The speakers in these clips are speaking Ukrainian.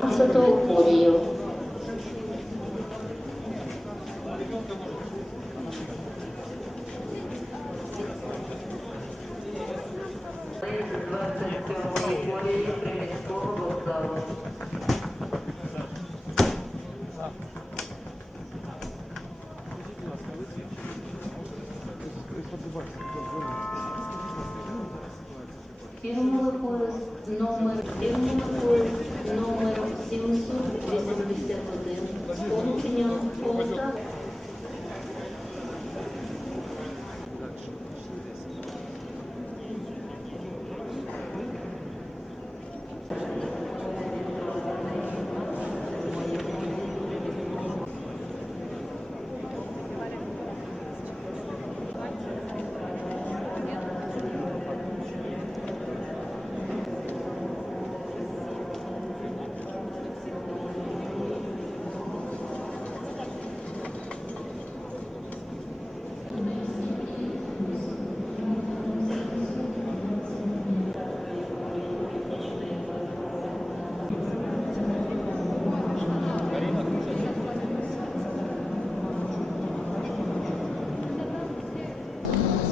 朝登校利用 Thank you. număr, număr, din număr, număr, simțul, este stăpân, scorpion,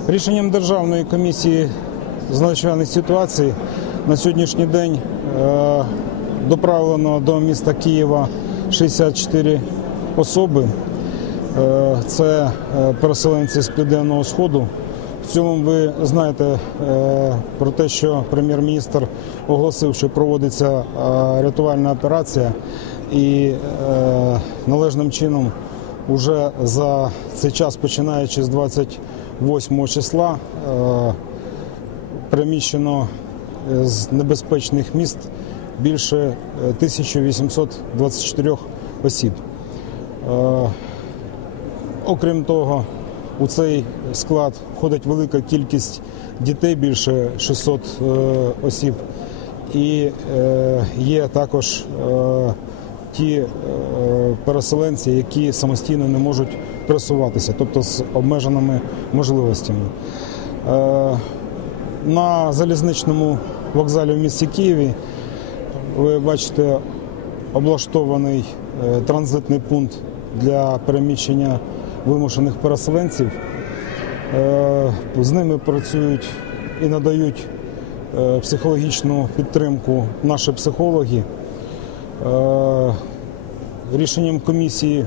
Рішенням Державної комісії з надзвичайних ситуацій на сьогоднішній день е, доправлено до міста Києва 64 особи. Е, Це е, переселенці з Південного Сходу. В цілому ви знаєте про те, що прем'єр-міністр оголосив, що проводиться рятувальна операція, і належним чином Уже за цей час, починаючи з 28 числа, е, переміщено е, з небезпечних міст більше е, 1824 осіб. Е, Окрім того, у цей склад входить велика кількість дітей, більше 600 е, осіб, і є також ті переселенці, які самостійно не можуть пересуватися, тобто з обмеженими можливостями. Е, На залізничному вокзалі в місті Києві ви бачите облаштований е, транзитний пункт для переміщення вимушених переселенців. Е, З ними працюють і надають психологічну підтримку наші психологи. Рішенням комісії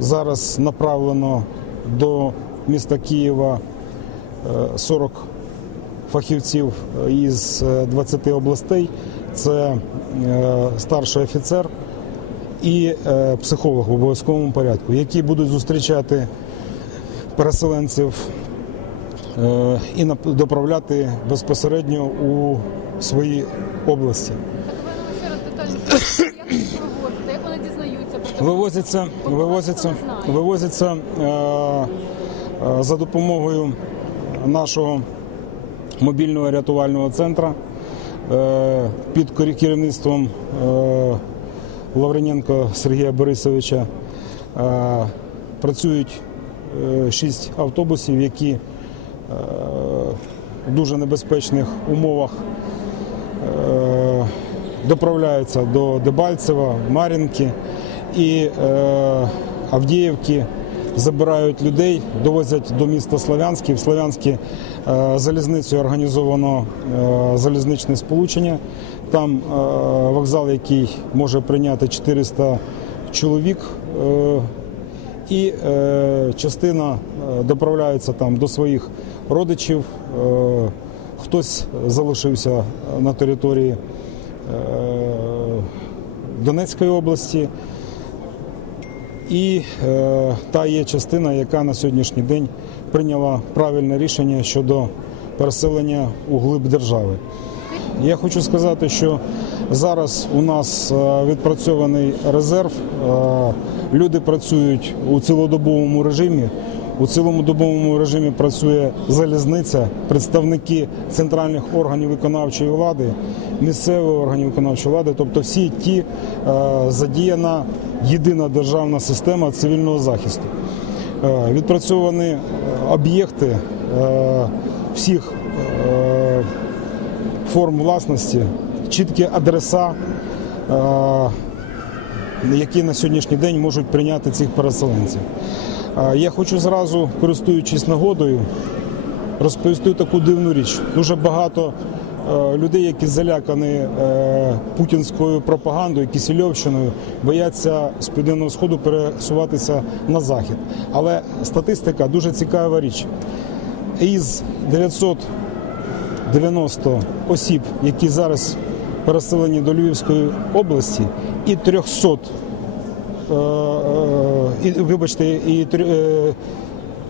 зараз направлено до міста Києва е, 40 фахівців із е, 20 областей. Це е, старший офіцер і е, психолог в обов'язковому порядку, які будуть зустрічати переселенців е, і доправляти безпосередньо у свої області. Так ви ще раз детальніше, Вивозяться, вивозяться, вивозяться е, е, за допомогою нашого мобільного рятувального центру е, під кер- керівництвом е, Сергія Борисовича. Е, працюють шість автобусів, які в дуже небезпечних умовах доправляються до Дебальцева, Мар'їнки і е, Авдіївки. Забирають людей, довозять до міста Слов'янське. В Слов'янське е, залізницею організовано е, залізничне сполучення. Там е, вокзал, який може прийняти 400 чоловік. Е, і е, частина е, доправляється там до своїх родичів. Е, хтось залишився на території е, Донецької області. І е, та є частина, яка на сьогоднішній день прийняла правильне рішення щодо переселення у глиб держави. Я хочу сказати, що зараз у нас е, відпрацьований резерв. Е, Люди працюють у цілодобовому режимі. У цілодобовому режимі працює залізниця, представники центральних органів виконавчої влади, місцевих органів виконавчої влади, тобто всі ті е, задіяна єдина державна система цивільного захисту. Е, Відпрацьовані е, об'єкти всіх форм власності, чіткі адреса, які на сьогоднішній день можуть прийняти цих переселенців. Я хочу зразу, користуючись нагодою, розповісти таку дивну річ. Дуже багато е, людей, які залякані е, путінською пропагандою, кисельовщиною, бояться з південного сходу пересуватися на захід. Але статистика дуже цікава річ. Із 990 осіб, які зараз переселені до Львівської області, і 300 е, е, і, вибачте, і трьо- е,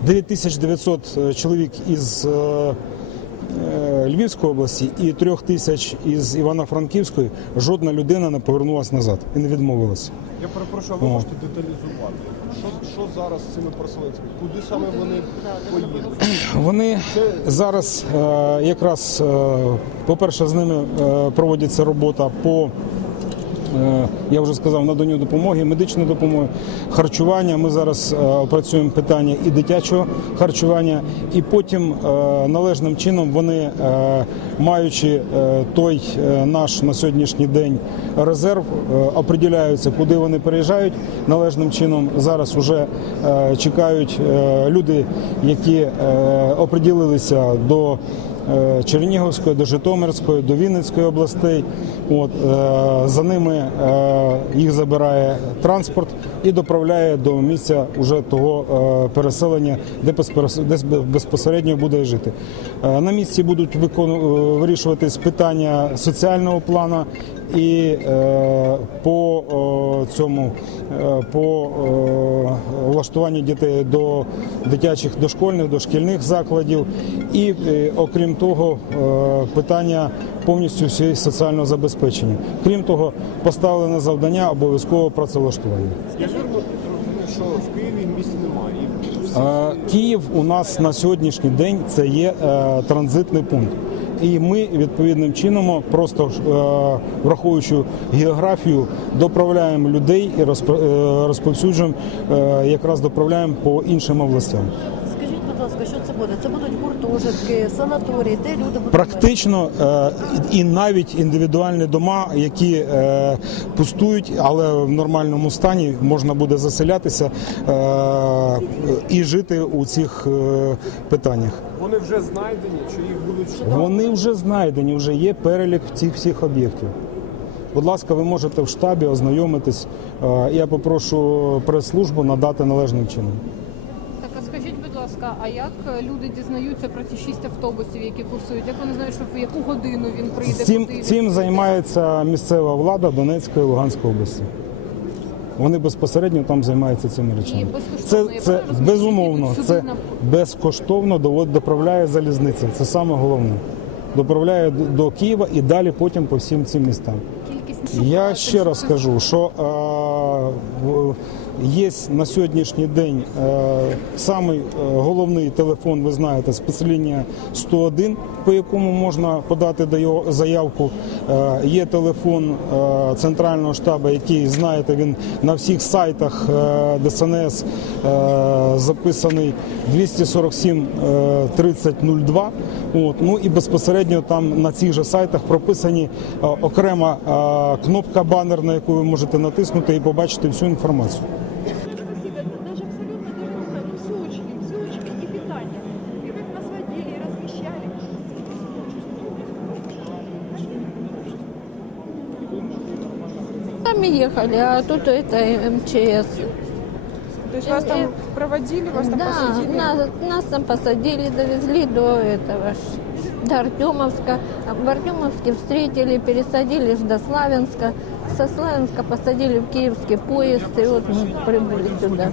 9900 чоловік із е, е, Львівської області і 3000 із Івано-Франківської жодна людина не повернулася назад і не відмовилася. Я перепрошую, а ви О. можете деталізувати? Що, що зараз з цими переселенцями? Куди саме вони поїдуть? Вони зараз е, якраз, е, по-перше, з ними е, проводиться робота по. Е, Я вже сказав наданню допомоги, медичної допомоги, харчування. Ми зараз е, опрацюємо питання і дитячого харчування, і потім е, належним чином вони, маючи той наш на сьогоднішній день резерв, определяються, куди вони переїжджають. Належним чином зараз вже чекають люди, які оприділилися до Чернігівської, до Житомирської, до Вінницької областей. От, е, за ними е, їх забирає транспорт і доправляє до місця уже того е, переселення, де безпосередньо буде жити. Е, На місці будуть е, вирішуватись питання соціального плану і по цьому по влаштуванню дітей до дитячих дошкольних, дошкільних закладів, і окрім того, питання повністю всього соціального забезпечення. Крім того, поставлене завдання обов'язкового працевлаштування. Я зрозумів, що в Києві місць немає. Всі Е, Київ у нас на сьогоднішній день це є е, транзитний пункт. І ми відповідним чином, просто е, враховуючи географію, доправляємо людей і розповсюджуємо, якраз доправляємо по іншим областям. Ласка, що це буде? Це будуть гуртожитки, санаторії, де люди будуть Практично е, і навіть індивідуальні дома, які е, пустують, але в нормальному стані можна буде заселятися е, і жити у цих питаннях. вони вже знайдені, чи їх будуть шукати? Вони вже знайдені, вже є перелік цих всіх об'єктів. Будь ласка, ви можете в штабі ознайомитись. Я попрошу прес-службу надати належним чином. Так, а скажіть, будь ласка, а як е, люди дізнаються про ці шість автобусів, які курсують? Як вони знають, що в яку годину він прийде? Цим, куди він цим прийде? займається місцева влада Донецької і Луганської області. Вони безпосередньо там займаються цими речами. Це, безкоштовно, я це правильно розумію, безумовно, їдуть сюди це на- безкоштовно довод- доправляє залізниця. Це саме головне. Доправляє до- до Києва і далі потім по всім цим містам. Кількість Я ще раз скажу, що е, в- є на сьогоднішній день е, самий е, головний телефон, ви знаєте, спецлінія 101, по якому можна подати даю- заявку. Е, є телефон центрального штабу, який знаєте, він на всіх сайтах ДСНС записаний 247 е, 3002. От, ну і безпосередньо там на цих же сайтах прописані окрема кнопка банер, на яку ви можете натиснути і побачити всю інформацію. Сами ехали, а тут это МЧС. То есть вас там проводили, вас там да, посадили? нас, нас там посадили, довезли до этого, до Артемовска. В Артемовске встретили, пересадили ж до Славянска. Со Славянска посадили в киевский поезд, и вот мы прибыли сюда.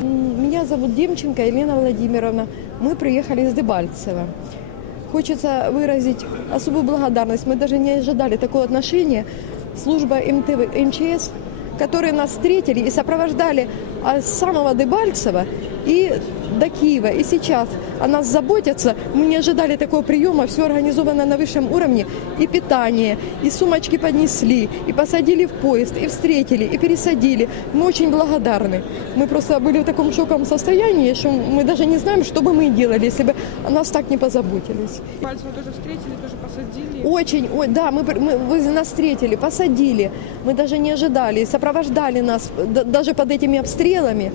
Меня зовут Демченко Елена Владимировна. Мы приехали из Дебальцева. Хочется выразить особую благодарность. Мы даже не ожидали такого отношения. Служба МТВ, МЧС, которые нас встретили и сопровождали с самого Дебальцева и до Киева и сейчас о нас заботятся. Мы не ожидали такого приема, все организовано на высшем уровне. И питание, и сумочки поднесли, и посадили в поезд, и встретили, и пересадили. Мы очень благодарны. Мы просто были в таком шоковом состоянии, что мы даже не знаем, что бы мы делали, если бы о нас так не позаботились. Пальцево тоже встретили, тоже посадили. Очень, ой, да, мы, мы вы нас встретили, посадили. Мы даже не ожидали, сопровождали нас д- даже под этими обстрелами.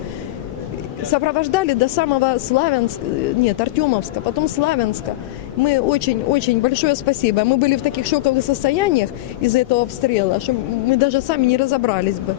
Сопровождали до самого Славянска, э, нет, Артемовска, потом Славянска. Мы очень-очень большое спасибо. Мы были в таких шоковых состояниях из-за этого обстрела, что мы даже сами не разобрались бы.